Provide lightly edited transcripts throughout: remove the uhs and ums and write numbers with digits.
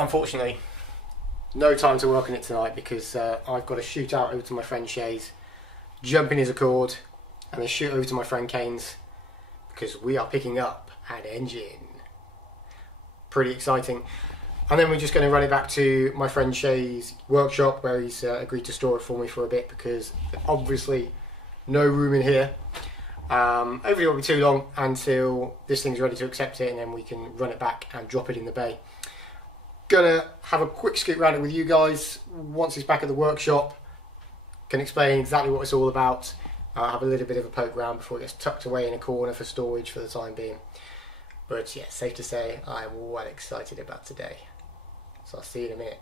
Unfortunately, no time to work on it tonight because I've got to shoot out over to my friend Shay's, jump in his Accord, and then shoot over to my friend Kane's because we are picking up an engine. Pretty exciting. And then we're just going to run it back to my friend Shay's workshop where he's agreed to store it for me for a bit because obviously no room in here. Hopefully it won't be too long until this thing's ready to accept it and then we can run it back and drop it in the bay. Gonna have a quick scoot around it with you guys once it's back at the workshop. Can explain exactly what it's all about. Have a little bit of a poke round before it gets tucked away in a corner for storage for the time being. But yeah, safe to say I'm well excited about today. So I'll see you in a minute.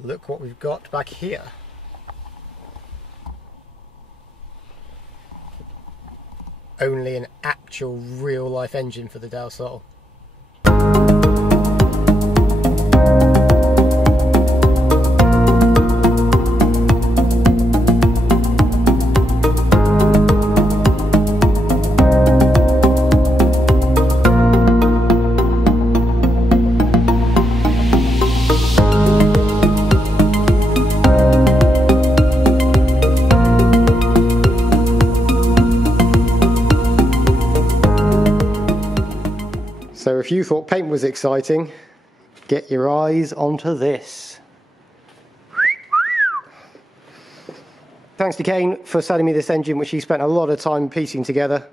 Look what we've got back here. Only an actual real life engine for the Del Sol. So if you thought paint was exciting, get your eyes onto this. Thanks to Kane for selling me this engine, which he spent a lot of time piecing together.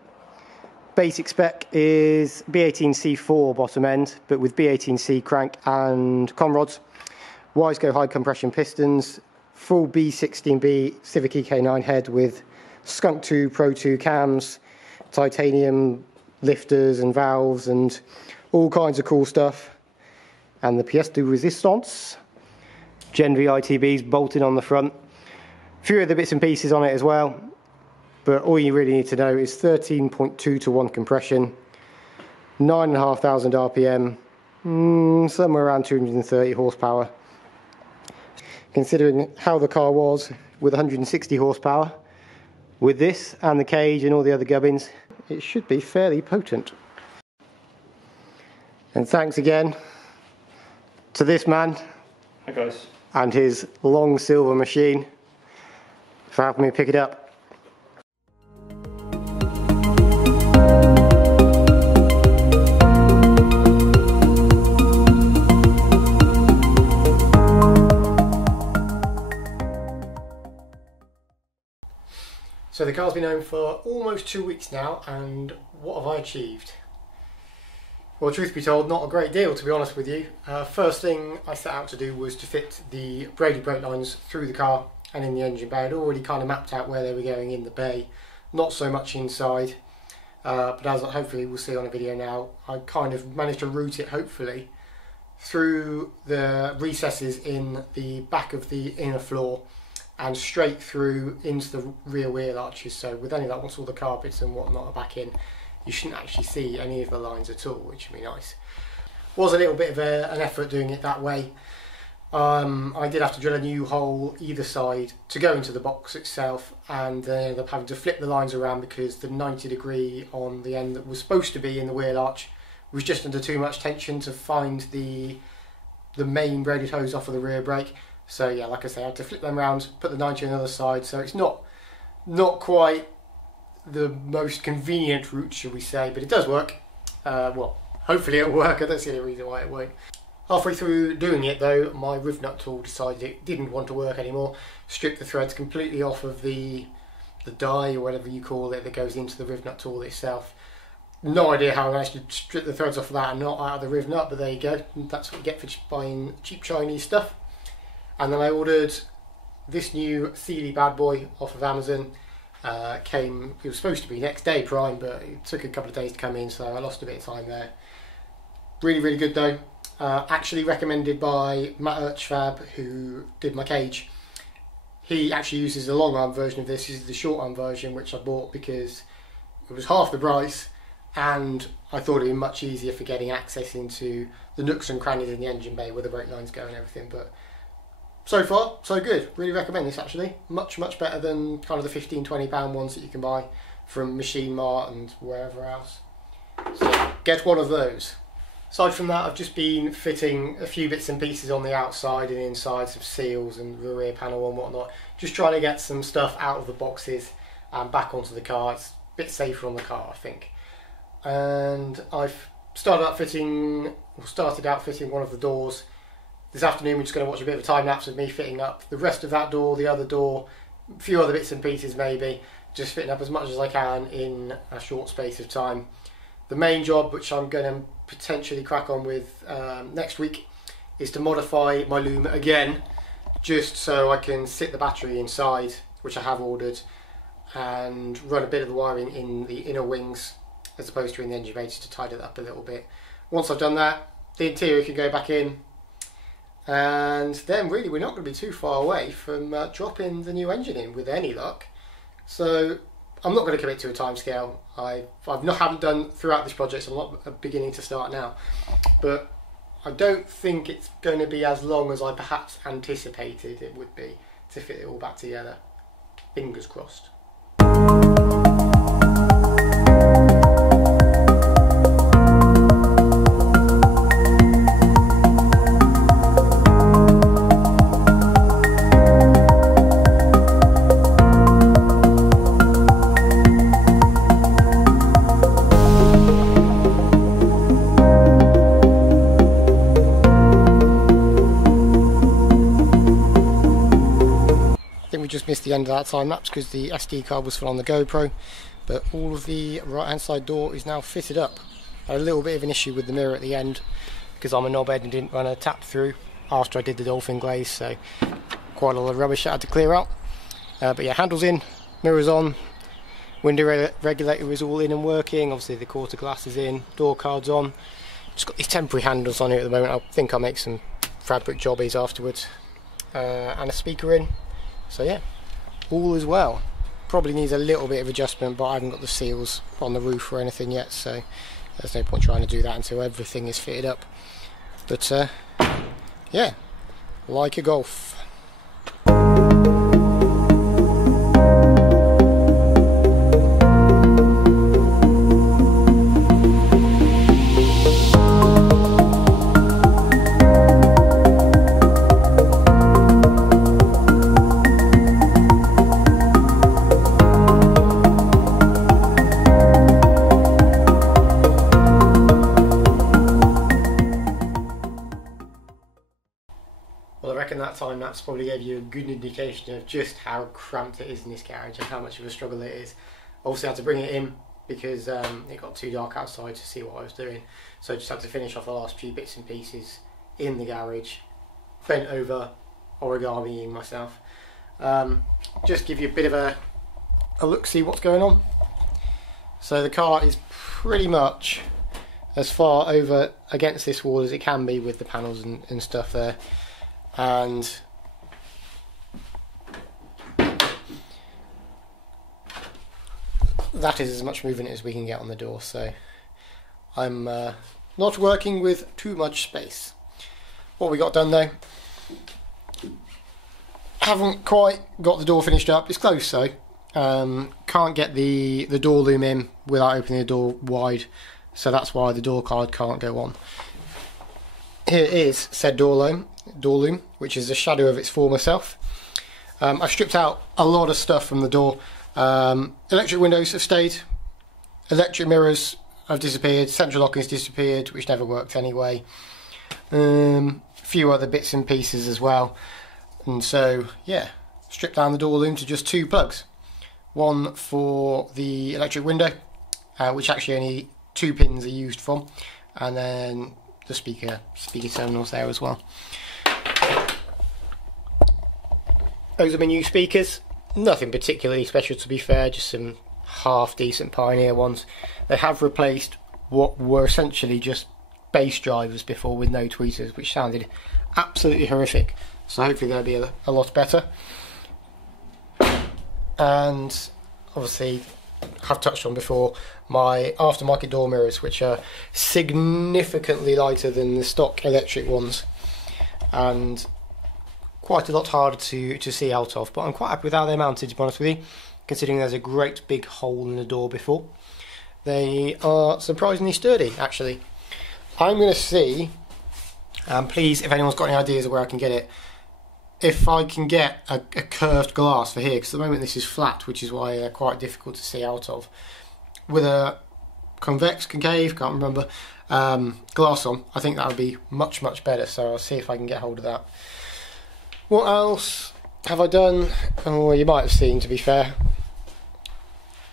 Basic spec is B18C4 bottom end, but with B18C crank and con rods. Wiseco high compression pistons, full B16B Civic EK9 head with Skunk 2 Pro 2 cams, titanium lifters and valves and all kinds of cool stuff, and the pièce de résistance Gen V ITBs bolted on the front. A few other bits and pieces on it as well, but all you really need to know is 13.2 to 1 compression, 9,500 RPM, somewhere around 230 horsepower. Considering how the car was with 160 horsepower, with this and the cage and all the other gubbins, it should be fairly potent. And thanks again to this man. Hi guys. And his long silver machine for helping me pick it up. So the car's been home for almost 2 weeks now, and what have I achieved? Well, truth be told, not a great deal, to be honest with you. First thing I set out to do was to fit the braided brake lines through the car and in the engine bay. I'd already kind of mapped out where they were going in the bay, not so much inside, but as hopefully we'll see on a video now, I kind of managed to route it, hopefully, through the recesses in the back of the inner floor and straight through into the rear wheel arches. So with any of that, once all the carpets and whatnot are back in, you shouldn't actually see any of the lines at all, which would be nice. Was a little bit of an effort doing it that way. I did have to drill a new hole either side to go into the box itself, and then ended up having to flip the lines around because the 90-degree on the end that was supposed to be in the wheel arch was just under too much tension to find the main braided hose off of the rear brake. So yeah, like I say, I had to flip them around, put the 90 on the other side, so it's not quite the most convenient route, shall we say, but it does work. Well, hopefully it'll work. I don't see any reason why it won't. Halfway through doing it though, my riv nut tool decided it didn't want to work anymore. Stripped the threads completely off of the die or whatever you call it that goes into the riv nut tool itself. No idea how I managed to strip the threads off of that and not out of the riv nut, but there you go. That's what you get for buying cheap Chinese stuff. And then I ordered this new Sealy bad boy off of Amazon. It was supposed to be next day prime, but it took a couple of days to come in, so I lost a bit of time there. Really, really good though. Actually recommended by Matt Urchfab, who did my cage. He actually uses the long arm version of this. This is the short arm version, which I bought because it was half the price, and I thought it would be much easier for getting access into the nooks and crannies in the engine bay where the brake lines go and everything. But so far, so good. Really recommend this actually. Much, much better than kind of the £15–20 ones that you can buy from Machine Mart and wherever else. So get one of those. Aside from that, I've just been fitting a few bits and pieces on the outside and inside, some seals and the rear panel and whatnot. Just trying to get some stuff out of the boxes and back onto the car. It's a bit safer on the car, I think. And I've started out fitting one of the doors. This afternoon we're just going to watch a bit of a time lapse of me fitting up the rest of that door, the other door, a few other bits and pieces maybe, just fitting up as much as I can in a short space of time. The main job, which I'm going to potentially crack on with next week, is to modify my loom again, just so I can sit the battery inside, which I have ordered, and run a bit of the wiring in the inner wings as opposed to in the engine bay, to tidy it up a little bit. Once I've done that, the interior can go back in, and then really we're not going to be too far away from dropping the new engine in with any luck. So I'm not going to commit to a timescale. haven't done throughout this project, so I'm not beginning to start now. But I don't think it's going to be as long as I perhaps anticipated it would be to fit it all back together. Fingers crossed. We just missed the end of that time lapse because the SD card was full on the GoPro, but all of the right hand side door is now fitted up. I had a little bit of an issue with the mirror at the end because I'm a knobhead and didn't run a tap through after I did the dolphin glaze, so quite a lot of rubbish I had to clear out. But yeah, handles in, mirrors on, window regulator is all in and working, obviously the quarter glass is in, door cards on. Just got these temporary handles on here at the moment. I think I'll make some fabric jobbies afterwards, and a speaker in. So yeah, all is well. Probably needs a little bit of adjustment, but I haven't got the seals on the roof or anything yet, so there's no point trying to do that until everything is fitted up. But yeah, like a Golf. That time lapse probably gave you a good indication of just how cramped it is in this garage and how much of a struggle it is. Obviously I had to bring it in because it got too dark outside to see what I was doing, so I just had to finish off the last few bits and pieces in the garage, bent over, origamiing myself. Just give you a bit of a look, see what's going on. So the car is pretty much as far over against this wall as it can be with the panels and stuff there. And that is as much movement as we can get on the door, so I'm not working with too much space. What we got done though, haven't quite got the door finished up. It's close though. Can't get the door loom in without opening the door wide, so that's why the door card can't go on. Here is said door loom, which is a shadow of its former self. I've stripped out a lot of stuff from the door. Electric windows have stayed, electric mirrors have disappeared, central locking has disappeared, which never worked anyway. A few other bits and pieces as well. And so yeah, stripped down the door loom to just two plugs. One for the electric window, which actually only 2 pins are used from, and then the speaker terminals there as well. Those are my new speakers. Nothing particularly special, to be fair, just some half decent Pioneer ones. They have replaced what were essentially just bass drivers before with no tweeters, which sounded absolutely horrific. So hopefully they'll be a lot better. And obviously, I've touched on before my aftermarket door mirrors, which are significantly lighter than the stock electric ones and quite a lot harder to see out of, but I'm quite happy with how they're mounted, to be honest with you, considering there's a great big hole in the door before. They are surprisingly sturdy actually. I'm going to see, and please, if anyone's got any ideas of where I can get it, if I can get a curved glass for here, because at the moment this is flat, which is why they're quite difficult to see out of, with a concave, can't remember, glass on. I think that would be much better, so I'll see if I can get hold of that. What else have I done? Oh, you might have seen, to be fair.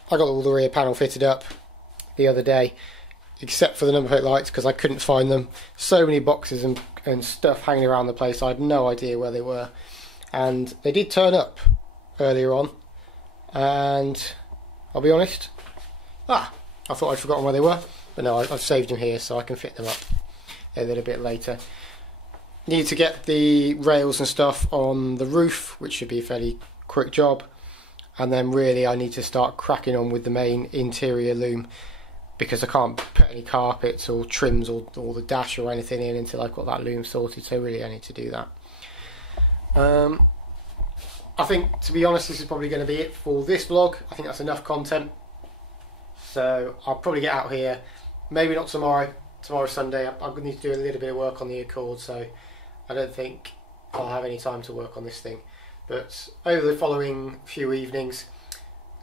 I got all the rear panel fitted up the other day, except for the number plate lights, because I couldn't find them. So many boxes and stuff hanging around the place, I had no idea where they were. And they did turn up earlier on, and I'll be honest, I thought I'd forgotten where they were, but no, I've saved them here so I can fit them up a little bit later. Need to get the rails and stuff on the roof, which should be a fairly quick job, and then really I need to start cracking on with the main interior loom, because I can't put any carpets or trims or the dash or anything in until I've got that loom sorted, so really I need to do that. I think, to be honest, this is probably going to be it for this vlog. I think that's enough content, so I'll probably get out here, maybe not tomorrow. Tomorrow's Sunday. I'm going to need to do a little bit of work on the Accord, so I don't think I'll have any time to work on this thing. But over the following few evenings,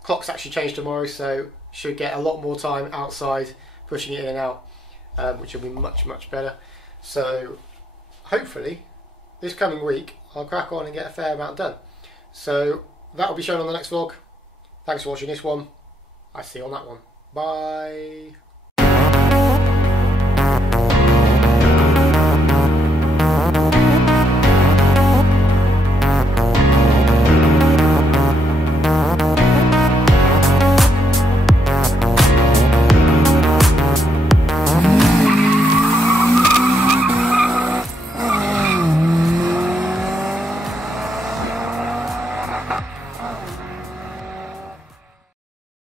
clock's actually changed tomorrow, so should get a lot more time outside pushing it in and out, which will be much better. So hopefully this coming week I'll crack on and get a fair amount done. So that will be shown on the next vlog. Thanks for watching this one. I'll see you on that one. Bye.